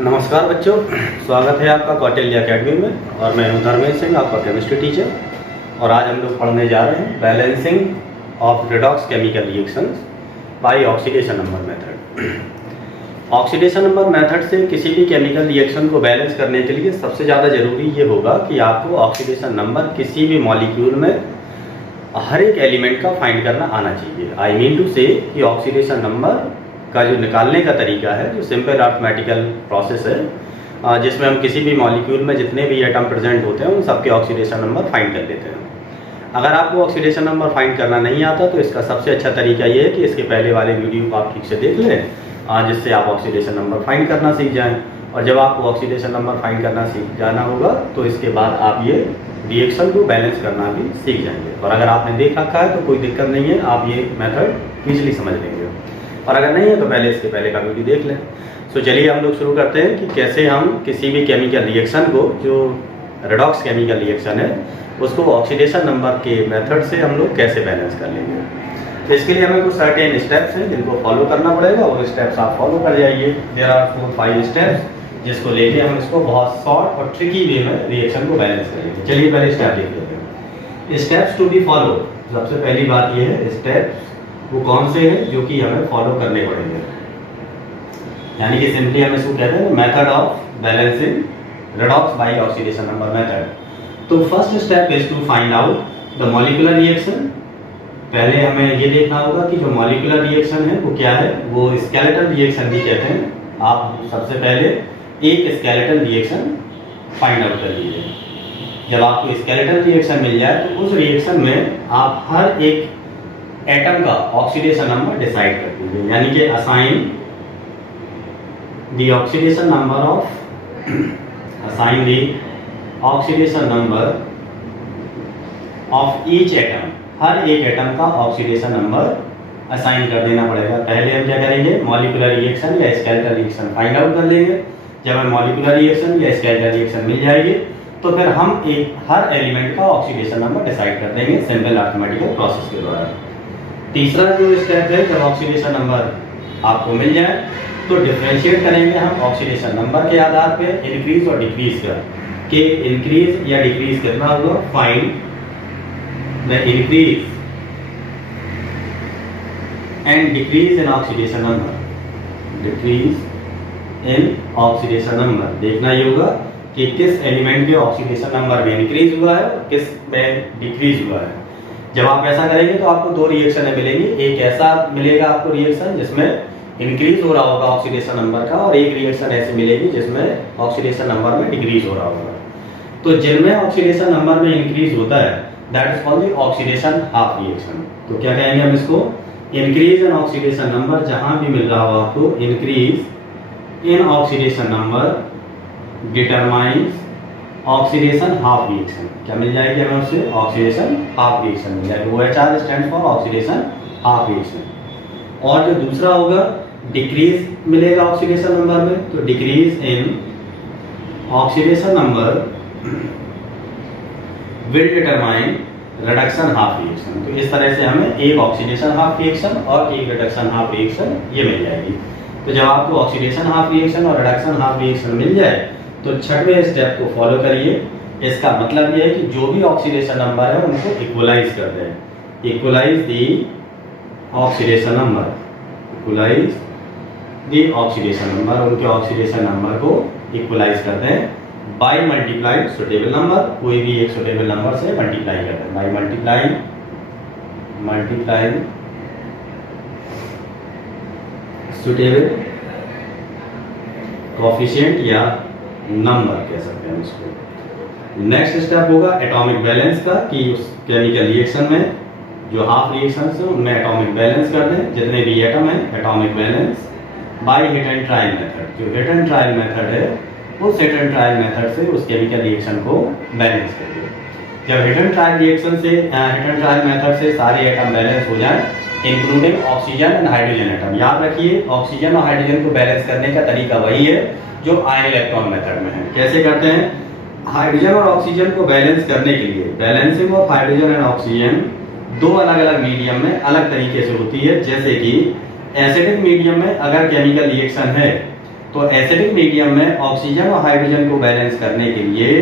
नमस्कार बच्चों, स्वागत है आपका कौटिल्य अकेडमी में। और मैं हूं धर्मेश सिंह, आपका केमिस्ट्री टीचर। और आज हम लोग पढ़ने जा रहे हैं balancing of redox chemical reactions by oxidation number method. Oxidation number method से किसी भी केमिकल रिएक्शन को बैलेंस करने के लिए सबसे ज़्यादा ज़रूरी ये होगा कि आपको ऑक्सीडेशन नंबर किसी भी मॉलिक्यूल में हर एक एलिमेंट का फाइंड करना आना चाहिए। आई मीन टू से कि ऑक्सीडेशन नंबर का जो निकालने का तरीका है, जो सिंपल अरिथमेटिकल प्रोसेस है, जिसमें हम किसी भी मॉलिक्यूल में जितने भी एटम प्रेजेंट होते हैं उन सबके ऑक्सीडेशन नंबर फाइंड कर लेते हैं। अगर आपको ऑक्सीडेशन नंबर फाइंड करना नहीं आता तो इसका सबसे अच्छा तरीका ये है कि इसके पहले वाले वीडियो को आप ठीक से देख लें, जिससे आप ऑक्सीडेशन नंबर फाइंड करना सीख जाएँ। और जब आपको ऑक्सीडेशन नंबर फाइंड करना सीख जाना होगा तो इसके बाद आप ये रिएक्शन को बैलेंस करना भी सीख जाएंगे। और अगर आपने देख रखा है तो कोई दिक्कत नहीं है, आप ये मेथड ईजिली समझ लेंगे। और अगर नहीं है तो पहले इसके पहले का वीडियो देख लें। सो चलिए हम लोग शुरू करते हैं कि कैसे हम किसी भी केमिकल रिएक्शन को, जो रेडॉक्स केमिकल रिएक्शन है, उसको ऑक्सीडेशन नंबर के मेथड से हम लोग कैसे बैलेंस कर लेंगे। तो इसके लिए हमें कुछ सर्टेन स्टेप्स हैं जिनको फॉलो करना पड़ेगा, और स्टेप्स आप फॉलो कर जाइए। देयर आर 4-5 स्टेप्स जिसको लेके हम इसको बहुत शॉर्ट और ट्रिकी वे में रिएक्शन को बैलेंस करेंगे। चलिए पहले स्टेप देख लेते हैं। Steps to be follow. सबसे पहली बात ये है, स्टेप्स वो कौन से हैं जो कि हमें फॉलो करने पड़ेंगे। यानी कि सिंपली हम इसको कहते हैं method of balancing redox by oxidation number method. तो first step is to find out the molecular reaction. पहले हमें ये देखना होगा कि जो मॉलिक्यूलर रिएक्शन है वो क्या है। वो स्केलेटल रिएक्शन भी कहते हैं। आप सबसे पहले एक स्केलेटल रिएक्शन फाइंड आउट कर लीजिए। जब आपको स्केलेटल रिएक्शन मिल जाए तो उस रिएक्शन में आप हर एक एटम का ऑक्सीडेशन नंबर डिसाइड कर दीजिए। यानी कि assign the oxidation number of each atom. हर एक एटम का ऑक्सीडेशन नंबर असाइन कर देना पड़ेगा। पहले हम क्या करेंगे, मॉलिक्यूलर रिएक्शन या स्केलेटल रिएक्शन फाइंड आउट कर लेंगे। जब हमें मॉलिक्यूलर रिएक्शन या स्केलेटल रिएक्शन मिल जाएगी तो फिर हम हर एलिमेंट का ऑक्सीडेशन नंबर डिसाइड कर देंगे सिंपल अरिथमेटिकल प्रोसेस के द्वारा। तीसरा जो स्टेप है, जब ऑक्सीडेशन नंबर आपको मिल जाए तो डिफरेंशिएट करेंगे हम ऑक्सीडेशन नंबर के आधार पे इंक्रीज और डिक्रीज का, कि इंक्रीज या डिक्रीज कितना होगा। Find the increase and decrease in oxidation number. Decrease in oxidation number देखना ये होगा कि किस एलिमेंट के ऑक्सीडेशन नंबर में इंक्रीज हुआ है और किस में डिक्रीज हुआ है। जब आप ऐसा करेंगे तो आपको दो रिएक्शन मिलेंगी। एक ऐसा मिलेगा आपको रिएक्शन जिसमें इंक्रीज हो रहा होगा ऑक्सीडेशन नंबर का, और एक रिएक्शन ऐसी मिलेगी जिसमें ऑक्सीडेशन नंबर में डिक्रीज हो रहा होगा। तो जिनमें ऑक्सीडेशन नंबर में इंक्रीज होता है that is called the oxidation half reaction. तो क्या कहेंगे हम इसको, इंक्रीज इन ऑक्सीडेशन नंबर। जहां भी मिल रहा हो आपको increase in oxidation number determines oxidation half reaction. क्या मिल जाएगी हमें उससे, ऑक्सीडेशन हाफ रिएक्शन मिल जाएगी। OHR stand for oxidation half reaction. और जो दूसरा होगा, डिक्रीज मिलेगा ऑक्सीडेशन नंबर में, तो decrease in oxidation number will determine reduction half reaction. तो इस तरह से हमें एक ऑक्सीडेशन हाफ रिएक्शन और एक रिडक्शन हाफ रिएक्शन ये मिल जाएगी। तो जब आपको ऑक्सीडेशन हाफ रिएक्शन और रिडक्शन हाफ रिएक्शन मिल जाए तो छठवें स्टेप को फॉलो करिए। इसका मतलब यह है कि जो भी ऑक्सीडेशन नंबर है उनको इक्वलाइज कर दें। इक्वलाइज दी ऑक्सीडेशन नंबर, इक्वलाइज दी ऑक्सीडेशन नंबर। उनके ऑक्सीडेशन नंबर को इक्वलाइज कर दें बाय मल्टीप्लाइड सुटेबल नंबर। कोई भी एक सुटेबल नंबर से मल्टीप्लाई कर दें, बाय मल्टीप्लाइंग सुटेबल कोएफिशिएंट या नंबर कह सकते हैं इसको। नेक्स्ट स्टेप होगा एटॉमिक बैलेंस का, कि उस केमिकल रिएक्शन में जो हाफ रिएक्शंस हैं उनमें एटॉमिक बैलेंस कर दें, जितने भी एटम हैं atomic balance bye hit and trial method. जो हिट एंड ट्रायल मेथड है उस हिट एंड ट्रायल मेथड से उस केमिकल रिएक्शन को बैलेंस करिए। जब हिट एंड ट्रायल मेथड से सारे एटम बैलेंस हो जाए including oxygen and hydrogen atom. याद रखिए ऑक्सीजन और हाइड्रोजन को बैलेंस करने का तरीका वही है जो आयन इलेक्ट्रॉन मेथड में है। कैसे करते हैं, हाइड्रोजन और ऑक्सीजन को बैलेंस करने के लिए balancing of hydrogen and oxygen दो अलग अलग मीडियम में अलग तरीके से होती है। जैसे कि एसिडिक मीडियम में अगर केमिकल रिएक्शन है तो एसिडिक मीडियम में ऑक्सीजन और हाइड्रोजन को बैलेंस करने के लिए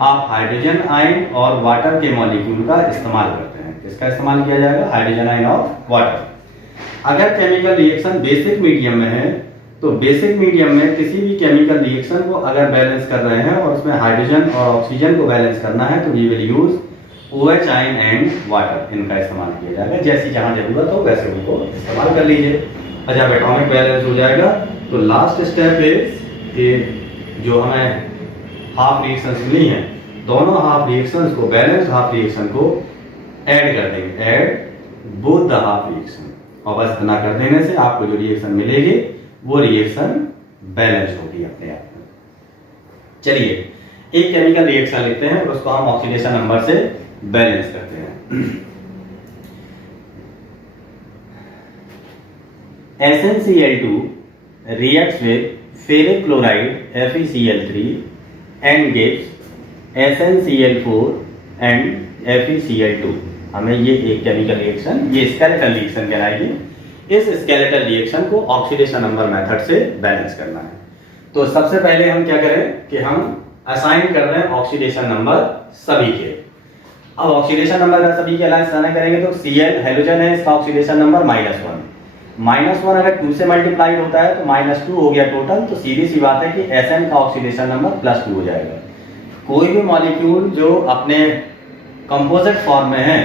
आप हाइड्रोजन आयन और वाटर के मॉलिक्यूल का इस्तेमाल करते हैं। किसका इस्तेमाल किया जाएगा? Hydrogen ion of water. अगर केमिकल रिएक्शन बेसिक मीडियम में है तो बेसिक मीडियम में किसी भी केमिकल रिएक्शन को अगर बैलेंस कर रहे हैं और उसमें हाइड्रोजन और ऑक्सीजन को बैलेंस करना है तो we will use OH ion and water, इनका इस्तेमाल किया जाएगा। जैसी जहां जरूरत हो वैसे उनको इस्तेमाल कर लीजिए। और जब एटॉमिक बैलेंस हो जाएगा तो लास्ट स्टेप इज कि जो हमें हाफ रिएक्शंस मिली हैं, दोनों हाफ रिएक्शंस को, बैलेंस्ड हाफ रिएक्शन को ऐड कर देंगे, add both the half reaction. और बस इतना कर देने से आपको जो रिएक्शन मिलेगी वो रिएक्शन बैलेंस होगी अपने आप में। चलिए एक केमिकल रिएक्शन लेते हैं और उसको हम ऑक्सीडेशन नंबर से बैलेंस करते हैं। SnCl2 reacts with ferric chloride FeCl3 and gives SnCl4 and FeCl2। हमें ये एक केमिकल रिएक्शन, ये स्केलेटल रिएक्शन कहलाएगी। इस स्केलेटल रिएक्शन को ऑक्सीडेशन नंबर मेथड से बैलेंस करना है। तो सबसे पहले हम क्या करें कि हम असाइन कर रहे हैं ऑक्सीडेशन नंबर सभी के। अब ऑक्सीडेशन नंबर का सभी के असाइन करेंगे तो Cl हेलोजन है, इसका ऑक्सीडेशन नंबर -1 अगर 2 से मल्टीप्लाइड होता है तो -2 हो गया टोटल। तो सीधी सी बात है कि Sn का ऑक्सीडेशन नंबर +2 हो जाएगा। कोई भी मॉलिक्यूल जो अपने कंपोजिट फॉर्म में है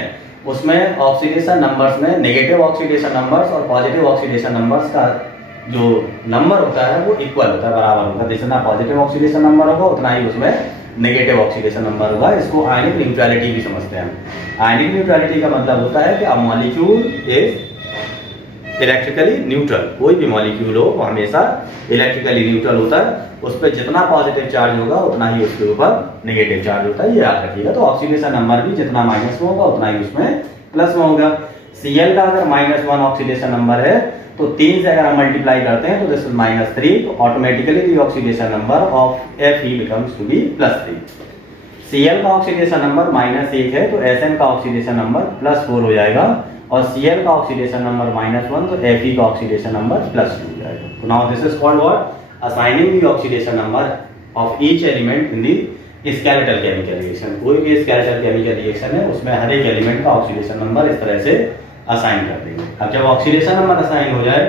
उसमें ऑक्सीडेशन नंबर्स में नेगेटिव ऑक्सीडेशन नंबर्स और पॉजिटिव ऑक्सीडेशन नंबर्स का जो नंबर होता है वो इक्वल होता है, बराबर होगा। जितना पॉजिटिव ऑक्सीडेशन नंबर होगा उतना ही उसमें नेगेटिव ऑक्सीडेशन नंबर होगा। इसको आयनिक न्यूट्रलिटी भी समझते हैं। आयनिक न्यूट्रलिटी का मतलब होता है कि a molecule is electrically neutral. कोई भी मॉलिक्यूल हो वो हमेशा इलेक्ट्रिकली न्यूट्रल होता है। उस पर जितना पॉजिटिव चार्ज होगा उतना ही उसके ऊपर नेगेटिव चार्ज होता है, ये याद रखिएगा। तो ऑक्सीडेशन नंबर भी जितना -1 होगा उतना ही उसमें +1 होगा। Cl का अगर -1 ऑक्सीडेशन नंबर है तो 3 से अगर हम मल्टीप्लाई करते हैं तो दिस इज -3, तो automatically the oxidation number of Fe becomes to be +3। Cl का ऑक्सीडेशन नंबर -1 है तो Sn का ऑक्सीडेशन नंबर +4 हो जाएगा और Cl का ऑक्सीडेशन नंबर -1 तो Fe का ऑक्सीडेशन नंबर +2 हो जाएगा। तो now this is called what? Assigning the oxidation number of each element in the skeletal chemical reaction. कोई भी स्केलेटल केमिकल रिएक्शन है उसमें हर एक एलिमेंट का ऑक्सीडेशन नंबर इस तरह से असाइन कर देंगे। अब जब ऑक्सीडेशन नंबर असाइन हो जाए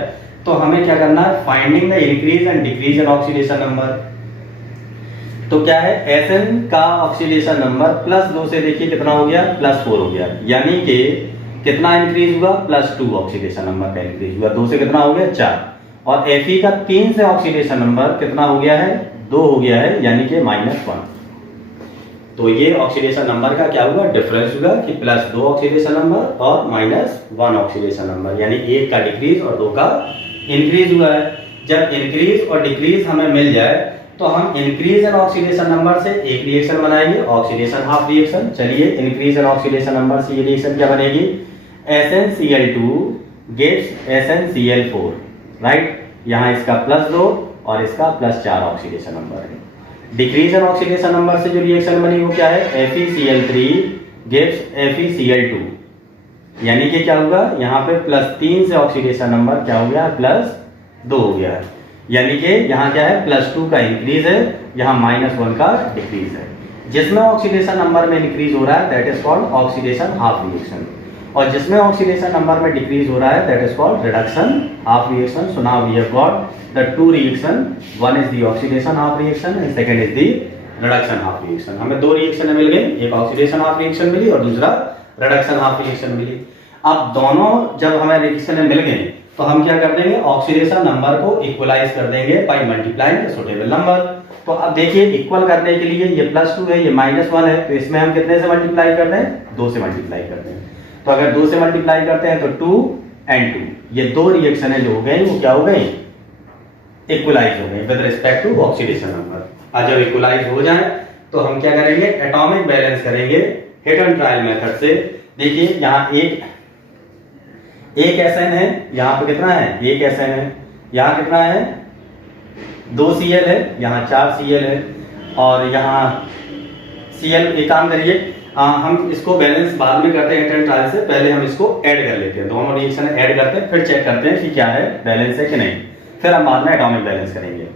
तो हमें क्या करना है? Finding the increase and decrease in oxidation number. तो क्या है? Sn का ऑक्सीडेशन नंबर +2 से देखिए कितना हो गया? +4 हो गया। यानी कि कितना इंक्रीज हुआ? +2 ऑक्सीडेशन नंबर का इंक्रीज हुआ। 2 से कितना हो गया? 4। और Fe का 3 से ऑक्सीडेशन नंबर कितना हो गया है? 2 हो गया है, यानी कि -1। तो ये ऑक्सीडेशन नंबर का क्या हुआ? डिफरेंस हुआ कि +2 ऑक्सीडेशन नंबर और -1 ऑक्सीडेशन नंबर, यानी 1 का डिक्रीज और 2 का इंक्रीज हुआ है। जब इंक्रीज और डिक्रीज हमें मिल जाए तो हम इंक्रीज इन ऑक्सीडेशन नंबर से एक रिएक्शन बनाएंगे, ऑक्सीडेशन हाफ रिएक्शन। चलिए इंक्रीज इन ऑक्सीडेशन नंबर से ये रिएक्शन क्या बनेगी? SnCl2 gives SnCl4, right? यहाँ इसका +2 और इसका +4 ऑक्सीडेशन नंबर है। डिक्रीज इन ऑक्सीडेशन नंबर से जो रिएक्शन बनी वो क्या है? FeCl3 gives FeCl2, यानी कि क्या होगा? यहाँ पे +3 से ऑक्सीडेशन नंबर क्या हो गया? +2 हो गया है। यानी कि यहाँ क्या है? +2 का इंक्रीज है, यहाँ -1 का डिक्रीज है। जिसमें ऑक्सीडेशन नंबर में इंक्रीज हो रहा है that is called oxidation half reaction, और जिसमें ऑक्सीडेशन नंबर में डिक्रीज हो रहा है that is called reduction half reaction. So now we have got the two reaction, one is the oxidation half reaction and second is the reduction half reaction. हमें 2 reaction मिल गई, एक oxidation half reaction मिली और दूसरा reduction half reaction मिली। अब दोनों जब हमें reaction मिल गई तो हम क्या कर देंगे? ऑक्सीडेशन नंबर को इक्वलाइज कर देंगे by multiplying the suitable number. तो अब देखिए इक्वल करने के लिए ये +2 है, ये -1 है, तो इसमें हम कितने से मल्टीप्लाई करते हैं? 2 से मल्टीप्लाई करते हैं। तो अगर 2 से मल्टीप्लाई करते हैं तो 2 and 2, ये 2 रिएक्शन जो हो गई वो क्या हो गई? इक्वलाइज हो गई with respect to oxidation number. अब जब इक्वलाइज हो जाए तो हम क्या करेंगे? एटॉमिक बैलेंस करेंगे हिट एंड ट्रायल मेथड से। देखिए यहाँ एक Sn है, यहाँ पे कितना है? 1 Sn है। यहाँ कितना है? 2 Cl है, यहाँ 4 Cl है, और यहाँ Cl। एक काम करिए, हम इसको बैलेंस बाद में करते हैं हिट एंड ट्रायल से, पहले हम इसको ऐड कर लेते हैं। दोनों रिएक्शन ऐड करते हैं, फिर चेक करते हैं कि क्या है, बैलेंस है कि नहीं, फिर हम बाद में एटॉमिक बैलेंस करेंगे।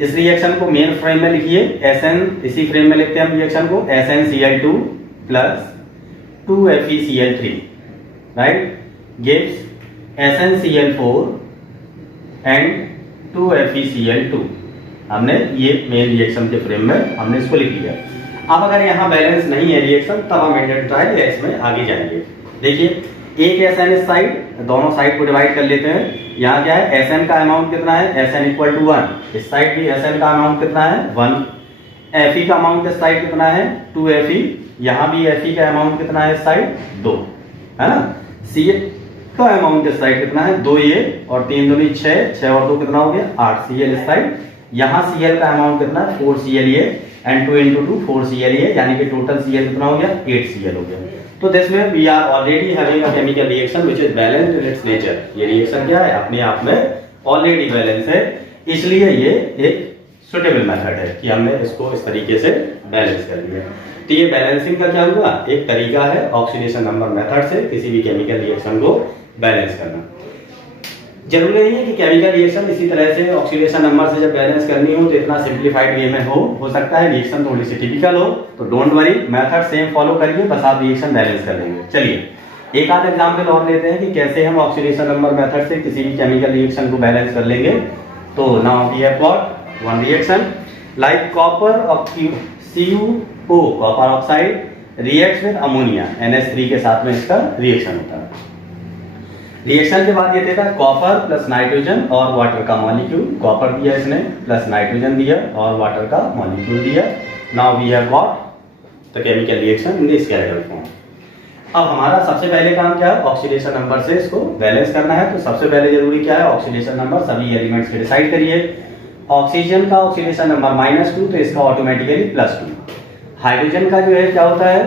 इस रिएक्शन को मेन फ्रेम में लिखिए, SN, इसी फ्रेम में लिखते हैं हम रिएक्शन को, SnCl2 plus 2FeCl3, right, gives SnCl4 and 2FeCl2। हमने ये मेन रिएक्शन के फ्रेम में हमने इसको लिख लिया। अब अगर यहाँ बैलेंस नहीं है रिएक्शन, तब हम इंडक्टाइल गैस में आगे जाएंगे। देखिए, एक SN इस साइड, दोनों साइड को डिवाइड कर लेते हैं। यहाँ क्या है, SN का अमाउंट कितना है, SN इक्वल टू 1। इस साइड भी SN का अमाउंट कितना है, 1। Fe का अमाउंट इस साइड कितना है, 2Fe। यहाँ भी Fe का अमाउंट कितना है, इस साइड 2, है ना। Cl का अमाउंट इस साइड कितना है, 2 ये, और 3 दूनी 6, 6 और 2 कितना हो गया, 8 Cl इस साइड। यहाँ Cl का अमाउंट कितना है, 4 Cl ये, एंड 2 into 2 4 Cl ये, यानी कि टोटल Cl कितना हो गया, 8 Cl हो गया। तो दिस में we are already having a chemical reaction which is balanced in its nature. ये रिएक्शन क्या है, अपने आप में ऑलरेडी बैलेंस है, इसलिए ये एक सुटेबल मेथड है कि हमने इसको इस तरीके से बैलेंस कर लिया। तो ये बैलेंसिंग का क्या हुआ, एक तरीका है ऑक्सीडेशन नंबर मेथड से किसी भी केमिकल रिएक्शन को बैलेंस करना। जरूरी नहीं है कि केमिकल रिएक्शन इसी तरह से ऑक्सीडेशन नंबर से जब बैलेंस करनी हो तो इतना सिंपलीफाइड वे में हो सकता है रिएक्शन थोड़ी सी टिपिकल हो, तो don't worry, method same follow करिए, बस आप रिएक्शन बैलेंस कर लेंगे। चलिए एक आध एग्जांपल और लेते हैं कि कैसे हम ऑक्सीडेशन नंबर मेथड से किसी भी केमिकल रिएक्शन को बैलेंस कर लेंगे। तो now we have got one reaction like copper CuO, copper oxide reacts with ammonia, NH3 के साथ में इसका रिएक्शन होता है। रिएक्शन के बाद ये देता है कॉपर प्लस नाइट्रोजन और वाटर का मॉलिक्यूल, कॉपर दिया इसने प्लस नाइट्रोजन दिया और वाटर का मॉलिक्यूल दिया। Now we have got the chemical reaction in this skeletal form. अब हमारा सबसे पहले काम क्या है, ऑक्सीडेशन नंबर से इसको बैलेंस करना है। तो सबसे पहले जरूरी क्या है, ऑक्सीडेशन नंबर सभी एलिमेंट्स के डिसाइड करिए। ऑक्सीजन का ऑक्सीडेशन नंबर -2, तो इसका ऑटोमेटिकली +2। हाइड्रोजन का जो है क्या होता है,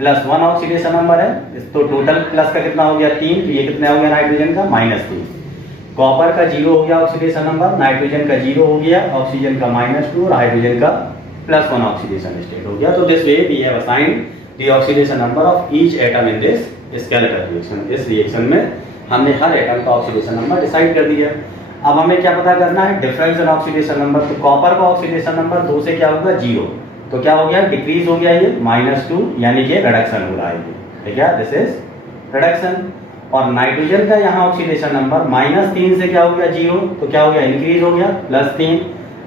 +1 ऑक्सीडेशन नंबर है, तो टोटल प्लस का कितना हो गया 3, तो ये कितना हो गया नाइट्रोजन का -3। कॉपर का 0 हो गया ऑक्सीडेशन नंबर, नाइट्रोजन का 0 हो गया, ऑक्सीजन का -2 और हाइड्रोजन का +1 ऑक्सीडेशन स्टेट हो गया। तो this way we have assigned the oxidation number of each atom in this skeletal reaction. इस रिएक्शन में हमने हर एटम का ऑक्सीडेशन नंबर डिसाइड कर दिया। अब हमें क्या पता करना है, डिफरेंस इन ऑक्सीडेशन नंबर। तो कॉपर का ऑक्सीडेशन नंबर 2 से क्या होगा 0, तो क्या हो गया डिक्रीज हो गया ये -2, यानी कि रिडक्शन हो रहा है ये, ठीक है, दिस इज रिडक्शन। और नाइट्रोजन का यहाँ ऑक्सीडेशन नंबर -3 से क्या हो गया 0, तो क्या हो गया इंक्रीज हो गया +3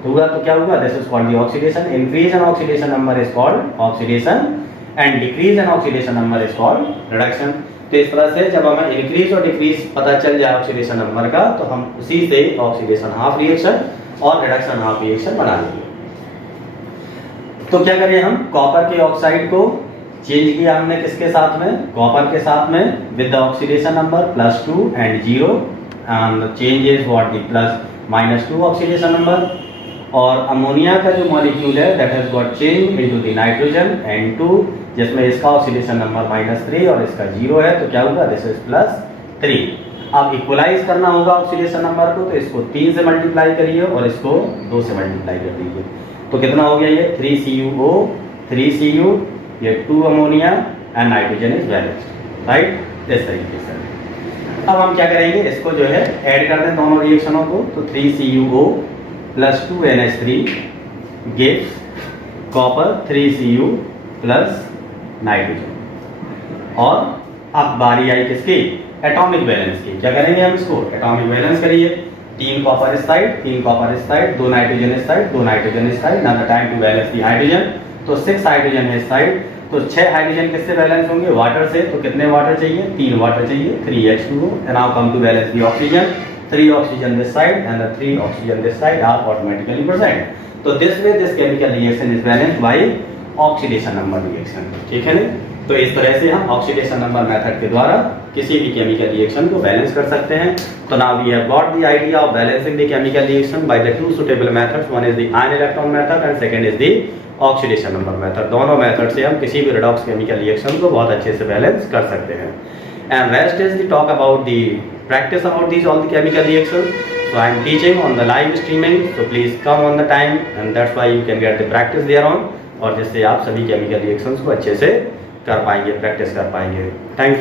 तो हुआ, तो क्या हुआ, this is called the oxidation. Increase in oxidation number is called oxidation and decrease in oxidation number is called reduction. तो इस तरह से जब हमें इंक्रीज और डिक्रीज पता चल जाए ऑक्सीडेशन नंबर का, तो हम उसी से ऑक्सीडेशन हाफ रिएक्शन और रिडक्शन हाफ रिएक्शन बना लेंगे। तो क्या करें, हम कॉपर के ऑक्साइड को चेंज किया हमने किसके साथ में, कॉपर के साथ में, with the oxidation number +2 and 0, and change is what the -2 oxidation number. और अमोनिया का जो मॉलिक्यूल है that has got change into the nitrogen N2, जिसमें इसका ऑक्सीडेशन नंबर -3 और इसका 0 है, तो क्या होगा, दिस इज +3। अब इक्वलाइज करना होगा ऑक्सीडेशन नंबर को, तो इसको 3 से मल्टीप्लाई करिए और इसको 2 से मल्टीप्लाई कर दीजिए, तो कितना हो गया ये 3CuO 3Cu, ये 2 ammonia and nitrogen is balanced, right. इस तरीके से अब हम क्या करेंगे, इसको जो है ऐड कर दें दोनों रिएक्शनों को। तो 3CuO + 2NH3 gives copper 3Cu plus nitrogen. और अब बारी आई किसकी, एटॉमिक बैलेंस की। क्या करेंगे हम इसको एटॉमिक बैलेंस करिए। 3 कॉपर इस साइड, 3 कॉपर इस साइड, 2 नाइट्रोजन इस साइड, 2 नाइट्रोजन इस side. Now the time to balance the hydrogen. तो 6 हाइड्रोजन है इस साइड, तो 6 हाइड्रोजन किससे बैलेंस होंगे, वाटर से। तो कितने वाटर चाहिए, 3 वाटर चाहिए, 3H2O। And now come to balance the oxygen. 3 oxygen this side and the 3 oxygen this side are automatically present. तो this way this chemical reaction is balanced by oxidation number reaction, ठीक है ना। तो इस तरह से हम ऑक्सीडेशन नंबर मेथड के द्वारा किसी भी केमिकल रिएक्शन को बैलेंस कर सकते हैं। तो now we have got the idea of balancing the chemical reaction by the 2 suitable methods, one is the ion electron method and second is the oxidation number method. दोनों method से हम किसी भी रेडॉक्स केमिकल रिएक्शन को बहुत अच्छे से balance कर सकते हैं। And rest is the talk about the practice about these all the chemical reactions. So I am teaching on the live streaming, so please come on the time, and that's why you can get the practice there on, और जिससे आप सभी chemical reactions को अच्छे से कर पाएंगे, practice कर पाएंगे। Thank you.